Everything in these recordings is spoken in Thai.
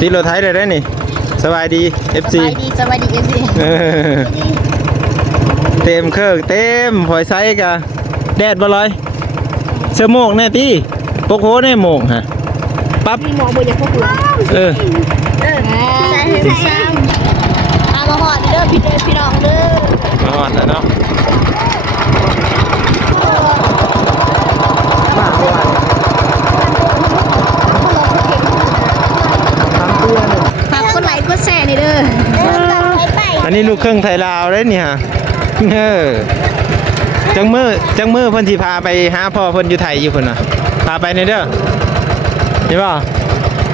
ตีรถไถได้นี่สบายดี FC สบายดี FC เต็มเครื่องเต็มหอยไซกะแดดบ่ลอยเสื้อโมกแน่ตีพกโหแน่โมกฮะปั๊บ มีหมอบ่อยากพวกเราใช่มาหอดเด้อพี่น้องเด้อ มาหอดแล้วเนาะฝากกดไลค์กดแชร์นี่เด้ออันนี้ลูกเครื่องไทยลาวเลยนี่ฮะจังมือเพิ่นสิพาไปหาพ่อเพิ่นอยู่ไทยอยู่เพิ่นน่ะพาไปในเด้อใช่ป่ะ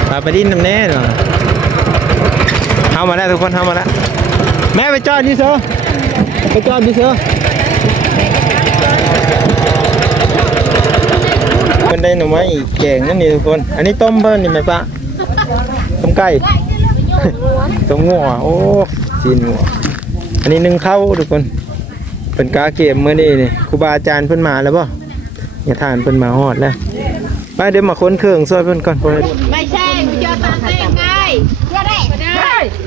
พาไปดิ้นน้ำแน่เนาะเข้ามาแล้วทุกคนเข้ามาแล้วแม่ไปจอดดิเซอไปจอดดิเซอเพิ่นได้หน่อไม้แกงนั่นนี่ทุกคนอันนี้ต้มเพิ่นนี่ไหมปะต้มไก่ต้มงัวโอ้ซีนงัวอันนี้นึ่งข้าวทุกคนเป็นกาเกมเมื่อนี้นี่ครูบาอาจารย์เพิ่นมาแล้วป่ะอย่าทานเพิ่นมาฮอดแล้วไปเดี๋ยวมาค้นเครื่องซอยเพิ่นก่อนไม่ใช่มึงจะตามเต้งไงก็ได้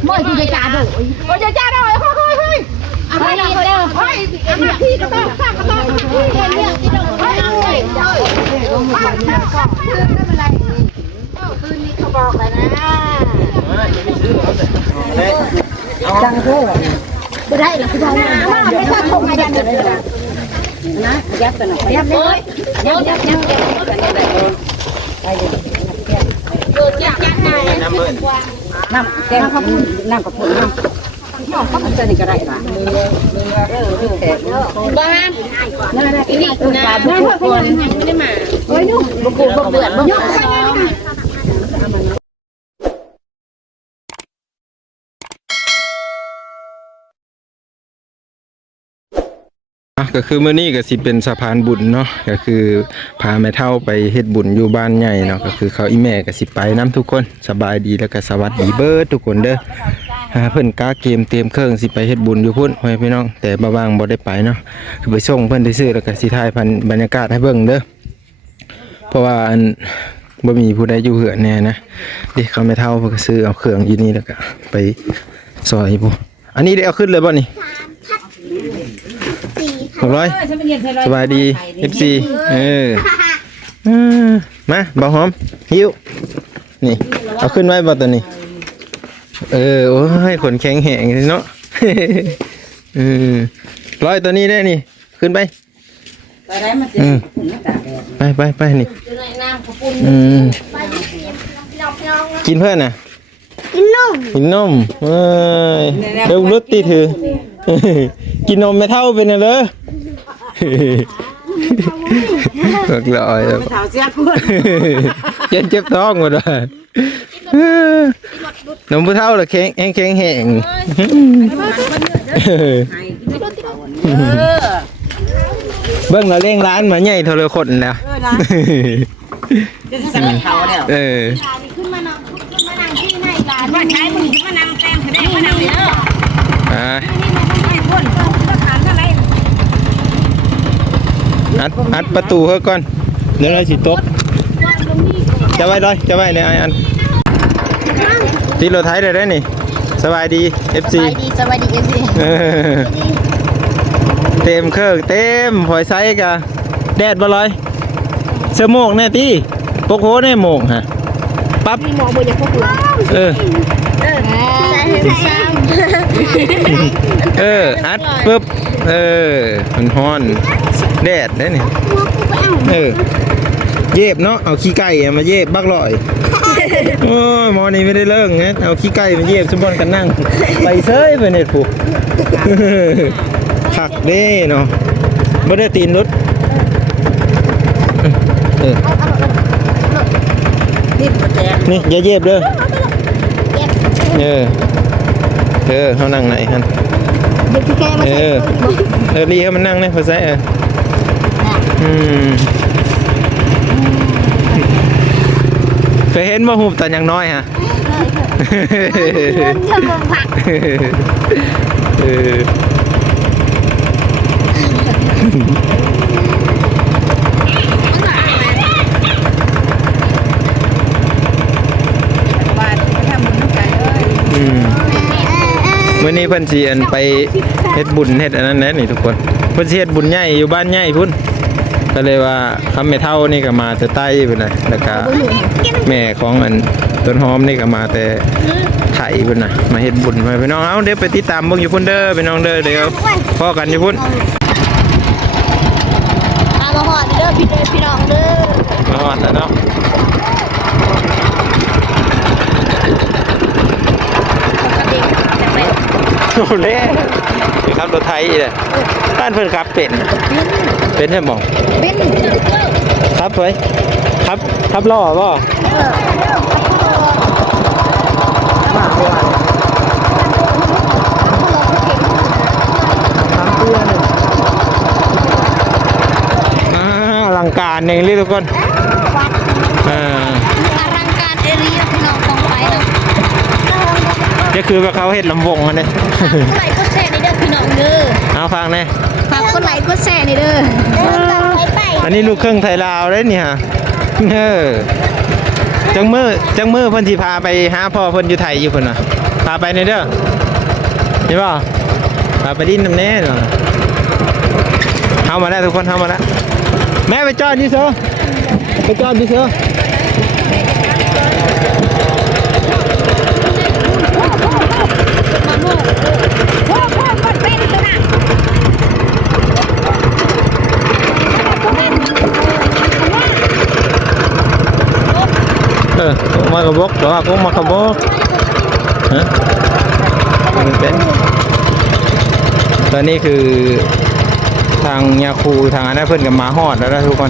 หมดอยู่ในจานโดยโอ้ยจานโดยเฮ้ยอะไรนะเด้อเฮ้ยพี่ก็ต้องสร้างก็ต้องพี่เนี่ยที่เราเฮ้ยคืนนี้เขาบอกเลยนะจังเด้อไม่ได้หรอกพี่ชายไม่ต้องทงอาจารย์เลยนะยับกันหน่อยยับเลยยับกันได้ไปเลยโดนยับได้น้ำเบิ้ลน้ำแกงข้าวปุ้นน้ำกับผลน้ำข้าวมันจะนี่ก็ได้ป่ะบ้านนั่นนะอีนี่นะบ้านพวกคนยังไม่ได้มาโอ้ยนุ่มบุกบุกเดือดบุกก็คือเมื่อนี้ก็สิเป็นสะพานบุญเนาะก็คือพาแม่เฒ่าไปเฮ็ดบุญอยู่บ้านใหญ่เนาะก็คือเขาอีแม่ก็สิไปนํทุกคนสบายดีแล้วก็สวัสดีเบิดทุกคนเด้อเพิ่นกาเกมเตรียมเครื่องสิไปเฮ็ดบุญอยู่พุ่นให้พี่น้องแต่บ่ว่างบ่ได้ไปเนาะคือไปส่งเพิ่นซื่อๆแล้วก็สิถ่ายบรรยากาศให้เบิ่งเด้อเพราะว่าอันบ่มีผู้ใดอยู่เหือนแน่นะเด็กเขาแม่เฒ่าเพิ่นก็ซื้อเอาเครื่องอยู่นี่แล้วก็ไปซอยผู้อันนี้ได้เอาขึ้นเลยบ่นี่สบายดี FC มาบ่หอมหิวนี่เอาขึ้นไว้บ่ตัวนี้โอ้ยขนแข็งแห้งเนาะร้อยตัวนี้ได้นี่ขึ้นไปไปนี่กินเพื่อนน่ะกินนมเดี๋ยวรถตีถือกินนมไม่เท่าเป็นอะไรหลอกลอยเจ็บท้องหมดเลยนมผู้เท่าหรือแข็งแห้งเบิ้งเราเลี้ยงร้านมาใหญ่เท่าไรคนแล้วขึ้นมานั่งที่ในร้านว่าใช้มือขึ้นมานั่งแต้มแสดงว่านั่งเลยเด้ออัดประตูเขาก่อนเดี๋ยวเราสิตกจะไว้ด้วยจะไว้ในอันตีรถไถได้นี่สบายดี FC สบายดี FC เต็มเครื่องเต็มหอยไซกะแดดบ่ลอยเสื้อโมกแน่ตีพกโหแน่โมกฮะปั๊บมีหมอบ่อยากพวกเราอัดปึ๊บมันฮ้อนแดดได้นี่เย็บเนาะเอาขี้ไก่มาเย็บบักลอยโอ้ยหมอนี่ไม่ได้เลิกไงเอาขี้ไก่มาเย็บสมบูรณ์กันนั่งไปเซยไปเน็ตผูกผักเด้เนาะไม่ได้ตีนรถนี่อย่าเย็บเด้อเขานั่งไหนฮะรีเขามันนั่งเนี่ยพอใส่เคยเห็นบ่หูแต่ยังน้อยฮะ มื้อนี้เพิ่นสิอันไปเฮ็ดบุญเฮ็ดอันนั้นแหละนี่ทุกคนเพิ่นสิเฮ็ดบุญใหญ่อยู่บ้านใหญ่พุ่นก็เลยว่าคำแม่เฒ่านี่ก็มาแต่ใต้พุ่นน่ะแล้วก็แม่ของอันต้นหอมนี่ก็มาแต่ไทยพุ่นน่ะมาเฮ็ดบุญมาพี่น้องเอ้าเดี๋ยวไปติดตามเบิ่งอยู่พุ่นเด้อพี่น้องเด้อเดี๋ยวพ้อกันอยู่พุ่น มาหอดเด้อพี่น้องเด้อ มาฮอดแล้วเนาะโอ้เล่ครับรถไทยเลยบ้านเพิ่นขับเป็นใช่หมอง เป็น ครับเฮ้ยครับล่อป่ะอลังการเองเลยทุกคนอลังการเอรีพี่น้องต้องไปเนาะ จะคือว่าเขาเห็ดลำวงอันนี้ คนไหลก็แช่ในเด้อพี่น้องเด้อ เอาฟังแน่ ฝากคนไหลก็แช่ในเด้ออันนี้ลูกครึ่งไทยลาวเลยนี่ฮะจังมือเพิ่นสิพาไปหาพ่อเพิ่นอยู่ไทยอยู่เพิ่นน่ะพาไปในเด้อเห็นป่ะพาไปดิ้นน้ำแน่เนาะเข้ามาแล้วทุกคนเข้ามาแล้วแม่ไปจอดดิเซอไปจอดดิเซอมากระบอกตัวก็มากระบอกฮะเป็นตอนนี้คือทางยาคูทางอันนั้นเพิ่นกับมาฮอดแล้วนะทุกคน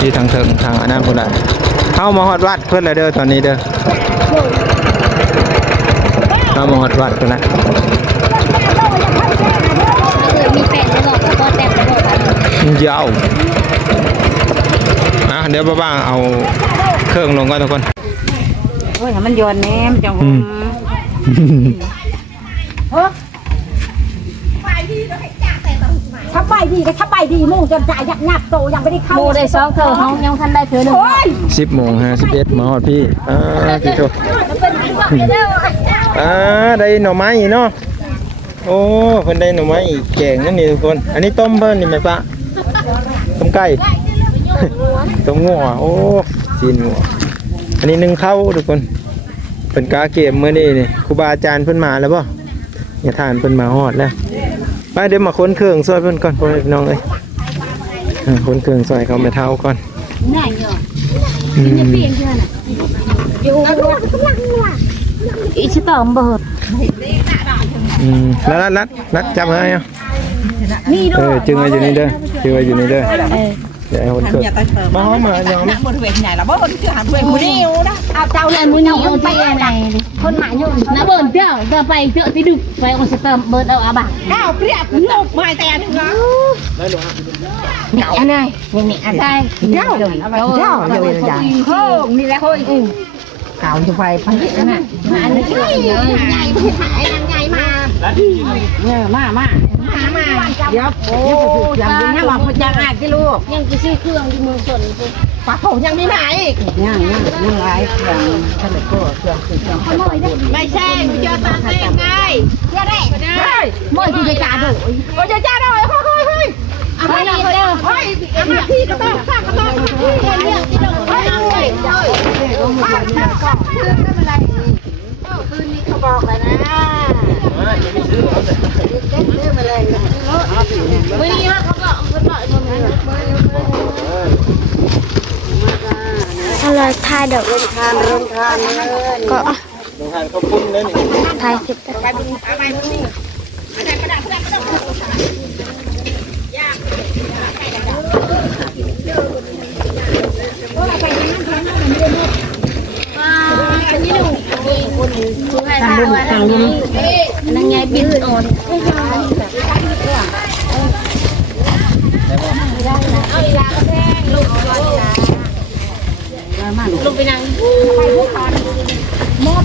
ที่ทางเถิงทางอันนั้นเพิ่นละเข้ามาฮอดวัดเพิ่นละเด้อตอนนี้เด้อเข้ามาฮอดวัดเพิ่นละมีแฟนแล้วบอกก็แต่งไปบอกกันยาวเดี๋ยวบ้างเอาเครื่องลงก่อนทุกคนโอ้ยมันโยนแน่มจังถ้าไปดีก็ถ้าไปดีมุ่งจนจ่ายยักโตยังไม่ได้เข้าโมได้สองเธอเขายังทันได้เธอหนึ่ง10:51มาฮอดพี่พี่โตได้หน่อไม้เนาะโอ้เพิ่นได้หน่อไม้แกงนั่นนี่ทุกคนอันนี้ต้มเพิ่นนี่แม่ปะต้มไก่ต้มงัวโอ้ซีนงัวอันนี้นึ่งข้าวทุกคนเป็นกาเกมเมื่อนี้นี่ครูบาอาจารย์เพิ่นมาแล้วป่ะอย่าทานเพิ่นมาฮอดแล้วไปเดี๋ยวมาค้นเครื่องซอยเพิ่นก่อนพ่อแม่พี่น้องเอ้ยค้นเครื่องซอยเขาไม่เท่าก่อนง่ายเนาะจะเปลี่ยนเท่าน่ะอยู่อีชิตอมเบิดรัดจับให้อ่ะจึงไว้อยู่นี่เด้อจึงไว้อยู่นี่เด้อเดี๋ยวให้คนเกิดมาห้องมาอย่างนี้บริเวณใหญ่แล้วบ่คนคือหันบริเวณมือเดียวนะเอาเจ้าเลยมือเดียวไปอะไรคนหมายยุ่งนะเบิร์นเจ้าจะไปเจอที่ดึกไปองค์สเตอร์เบิร์นเอาอาบังข้าวเปรี้ยวนกไม่แต่หนึ่งนะนี่อันไหนนี่อันใดเจ้าเดี๋ยวอย่างโค้งนี่แหละโค้งเก่าจะไปพันธุ์นั่นน่ะอันนี้ใหญ่ใหญ่ผู้ขายใหญ่มามาเดี๋ยวโอ้ยังยังว่าพ่อจ้างอาที่ลูกยังจะซื้อเครื่องที่มือส่วนปลาผมยังไม่ไหนยังไรเครื่องทะเลก็เครื่องไม่ใช่เจอตาเต้นไงเจอได้เมื่อที่จะจ่าดูจะจ่าได้เฮ้ยเฮ้ยพี่ก็ต้องข้าก็ต้องพี่เรื่องที่เราเลยคืนนี้เขาบอกเลยนะวันนี้เขาบอกอะไรทายเด็กลงทานก็ลงทานเขาปุ้นนั่นนี่ทายผิดทางนี้นั่งไงบินอ่อนลงไปนั่งไปพวกทานมด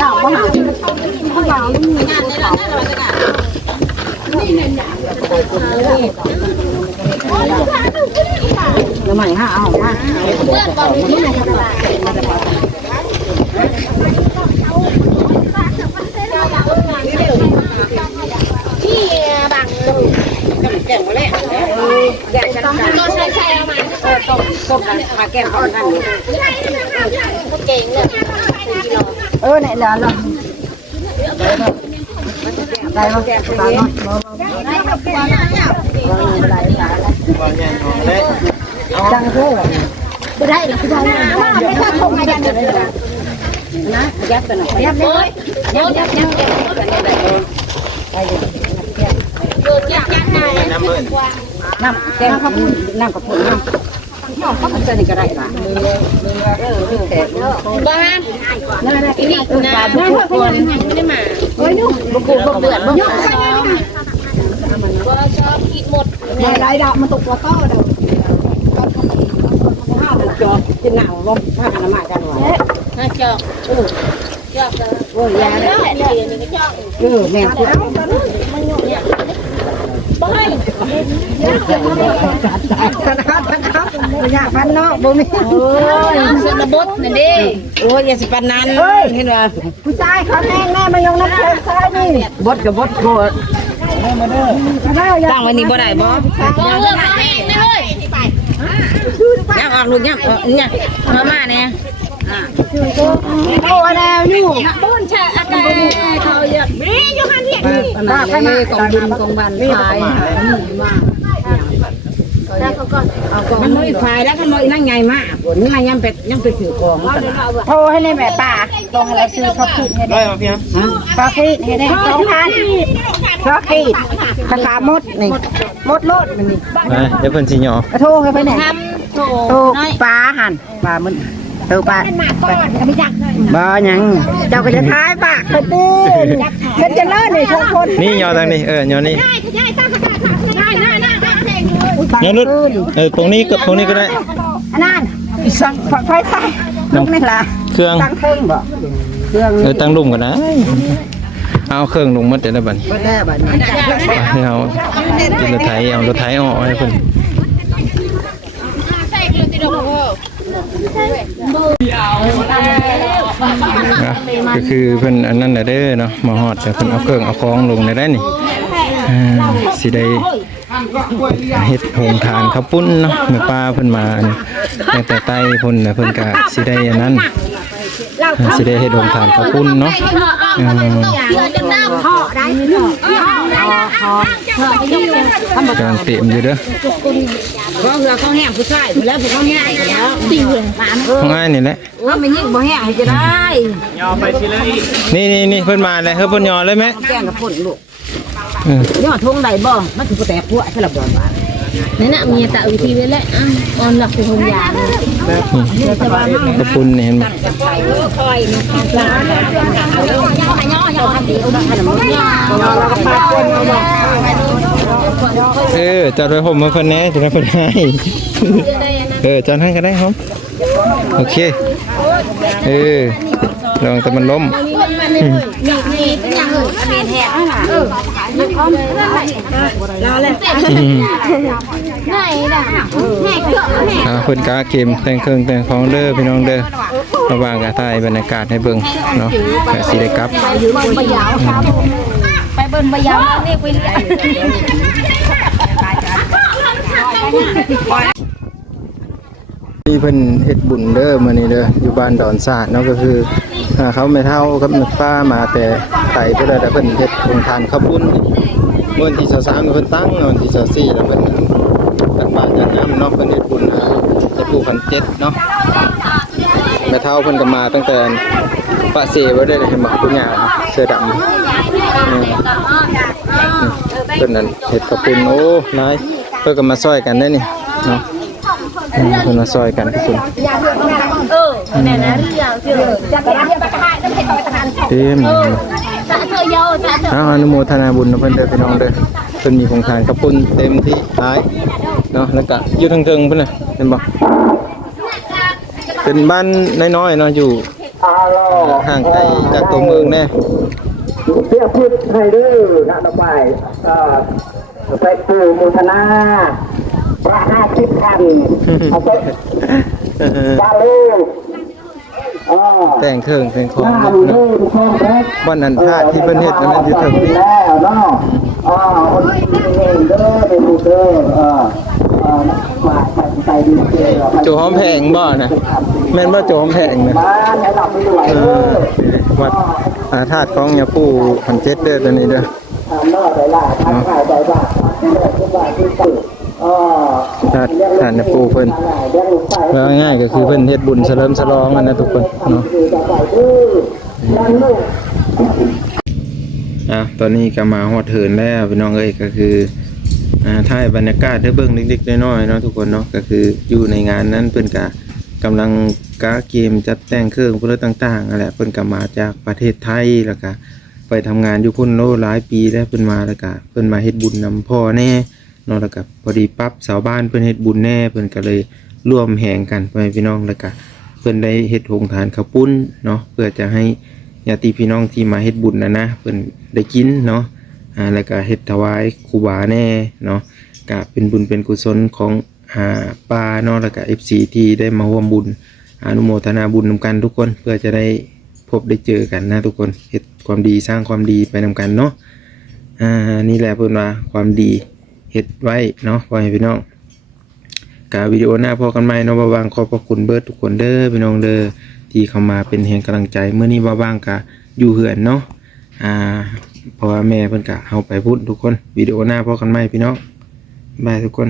ดอกมะนาวข้าวเหนียวงานในร้านน่ารักจัง แล้วใหม่ห้าเอามาที่บังแก่งมาแล้วแก่งกันก็ใช่เอามาต้มกันมาแก้มเขานั่นเก่งเลยเนี่ยเหลือหรอได้มาแก้มตาเนาะจังเท่ไม่ได้หรอกคุณพ่อไม่ชอบทงอายันเลยนะยับกันหน่อยยับเลยยับกันนี่ได้ไปเลยโดนยักยักไงน้ำแกงข้าวปุ้นน้ำกับปุ้นน้ำเขาเป็นเจ้านี่ก็ได้ป่ะแขกบ้านนั่นแหละที่นี่นะบ้านพ่อยังไม่ได้มาโอ้ยนู่นบุกบุกเดือดบุกก็ชอบกินหมดไรดอกมันตกตัวต้อเด้อข้าวมันจอกกินหนาวลมข้าวกันมากันหน่อยน่าจอกจอกเลยโอ้ยยาเลยแม่พูดบ่ให้อยากพันเนาะบ่มีโอ้ยสนบดนั่นดิโอ้ยอย่าสิปานนั้นเห็นว่าผู้ชายเขาแน่แม่มายงน้ำแข็งซ้ายนี่บดกับบดโคตรมาเด้อตั้งไว้นี่บ่ได้บ่ยังเลือกเองเลยยักออกลูกยักเนี่ยมาเนี่ยโอ้แล้วอยู่ต้นชาอาการเขาอยากมีอยู่หันเห็นป้าไปมากองบุญกองบันขายมามันไม่ขายแล้วมันไม่นั่งไงมากผลนี่ยังเป็นถือกองโทรให้ในแม่ป้าตรงอะไรซื้อข้าวขีดให้ได้ข้าวขีดให้ได้2,000ข้าวขีดภาษามดนี่มดโลดมันนี่เดี๋ยวเพิ่นสิหยอโทรให้ไปไหนโทรปลาหันปลามันโทรปลาบ้ายังเจ้าก็จะท้ายปากคนดีมันจะเลิศเลยทุกคนนี่หยอทางนี้หยอนี่ได้ยอนุชตรงนี้กับตรงนี้ก็ได้อันนั้นสั่งไฟใส่ลูกนี่ล่ะเครื่องตั้งเครื่องบ่เครื่องตั้งลุ่มกันนะเอาเครื่องลงมัดเดี๋ยวได้บัดนี้ให้เอารถไถเอารถไถออกให้เพิ่นก็คือเพิ่นอันนั้นน่ะเด้อเนาะมาฮอดแต่เพิ่นเอาเครื่องเอาของลงได้นี่สิได้เฮ็ดโรงทานข้าวปุ้นเนาะแม่ป้าเพิ่นมาตั้งแต่ใต้เพิ่นน่ะเพิ่นก็สิได้อันนั้นสิได้เฮ็ดโรงทานข้าวปุ้นเนาะกำลังเต็มอยู่เด้อก็เหือข้าวแห้งผู้ชายแล้วผู้ข้าวแห้งแล้วตีเลยข้าวง่ายนี่แหละว่ามันยิ่งบ่แห้งให้จะได้ยอไปทีเลยนี่เพิ่นมาเลยเพิ่นยอเลยไหมแกงกับปุ่นลูกยอดทงใดบ่มันถือแตกพวกใช่หรือเปล่านั่นน่ะมีแต่วิธีไว้แล้วตอนหลักเป็นหงยางกระปุนเห็นไหมจอดไว้ผมมาเพิ่นแน่จะได้เพิ่นให้จอดให้ก็ได้ครับโอเคลองแต่มันล้มมีเป็นอย่างอื่นเมนแหกรอเลยไหนล่ะแหกเยอะเพิ่นกาเกมแต่งเครื่องแต่งของเด้อพี่น้องเด้อระหว่างกะถ่ายบรรยากาศให้เบิ่งเนาะแต่สิได้กลับไปเบิ่งใบยาวนี่ไปเรื่อยที่เพิ่นเฮ็ดบุญเด้อมื้อนี้เด้ออยู่บ้านดอนซาดเนาะก็คือเขาไม่เท่ากับนึกป้ามาแต่ไต่ก็ได้แต่เพิ่นเฮ็ดโรงทานข้าวปุ้นวันที่23เพิ่นตั้งวันที่24แล้วเพิ่นตักบาตรจัดน้ำเนาะเพิ่นเฮ็ดบุญจะปูพันเจ็ดเนาะแม่เท่าเพิ่นก็มาตั้งแต่ปะเสไว้ได้เห็นบ่คุณย่าเสื้อดำเพิ่นนั่นเฮ็ดข้าวปุ้นโอ้นายเพิ่นก็มาช่วยกันได้นี่เนาะเพิ่นมาซอยกันทุกคนแน่นะเรื่องเต็มอนุโมทนาบุญนะเพิ่นเด้อพี่น้องเด้อเพิ่นมีโครงการกระปุ้นเต็มที่หลายเนาะแล้วก็อยู่ทางเทิงเพิ่นน่ะเห็นบ่เป็นบ้านน้อยๆเนาะอยู่ห่างไกลจากตัวเมืองแน่เสียพืชไทยเด้อนะต่อไป ไปปูมุทนาประ50 คันเอาไปปาลูแต่งเครื่องแต่งของ น้ำนี่ทุกคนครับ บ้านอันธาตุที่เพิ่นเฮ็ดนั่นอยู่เทิงนี่ แล้วเนาะคนเองเด้อเด้อมาใส่ดีเจ โจหอมแพงบ่นะแม่นบ่โจหอมแพงนะ บ้านให้เราไม่ไหวเด้อ วัดธาตุของยาปู่พันเจ็ดเด้อตัวนี้เด้อ นอกได้ล่ะทักทายได้บ้างทุกบ้านที่ตื่นธาตุยาปู่เพิ่นว่าง่ายก็คือเพิ่นเฮ็ดบุญเฉลิมฉลองกันนะทุกคนเนาะตอนนี้ก็มาฮอดเถินแล้วพี่น้องเอ้ยก็คือถ่ายบรรยากาศให้เบิ่งเล็กๆน้อยๆเนาะทุกคนเนาะก็คืออยู่ในงานนั้นเพิ่นก็กำลังกาเกมจัดแต่งเครื่องพุ่นต่างๆนั่นแหละเพิ่นก็มาจากประเทศไทยแล้วก็ไปทำงานอยู่พุ่นโลหลายปีแล้วเพิ่นมาแล้วก็เพิ่นมาเฮ็ดบุญนำพ่อแน่เนาะแล้วก็พอดีปั๊บชาวบ้านเพิ่นเฮ็ดบุญแน่เพิ่นก็เลยร่วมแห่งกันไปพี่น้องแล้วก็เพิ่นได้เฮ็ดโรงทานข้าวปุ้นเนาะเพื่อจะให้ญาติพี่น้องที่มาเฮ็ดบุญนะเพิ่นได้กินเนาะแล้วก็เฮ็ดถวายครูบาแน่เนาะก็เป็นบุญเป็นกุศลของป้าเนาะแล้วก็ FC ที่ได้มาร่วมบุญอนุโมทนาบุญนำกันทุกคนเพื่อจะได้พบได้เจอกันนะทุกคนเฮ็ดความดีสร้างความดีไปนำกันเนาะนี่แหละเพิ่นว่าความดีเฮ็ดไว้เนาะไว้ให้พี่น้องกะวิดีโอหน้าพอกันใหม่เนาะบ่าวางขอบพระคุณเบิดทุกคนเด้อพี่น้องเด้อที่เข้ามาเป็นแรงกำลังใจเมื่อนี้บ่าวางกะอยู่เฮือนเนาะเพราะว่าแม่เพิ่นกะเอาไปพูดทุกคนวิดีโอหน้าพอกันใหม่พี่น้องบายทุกคน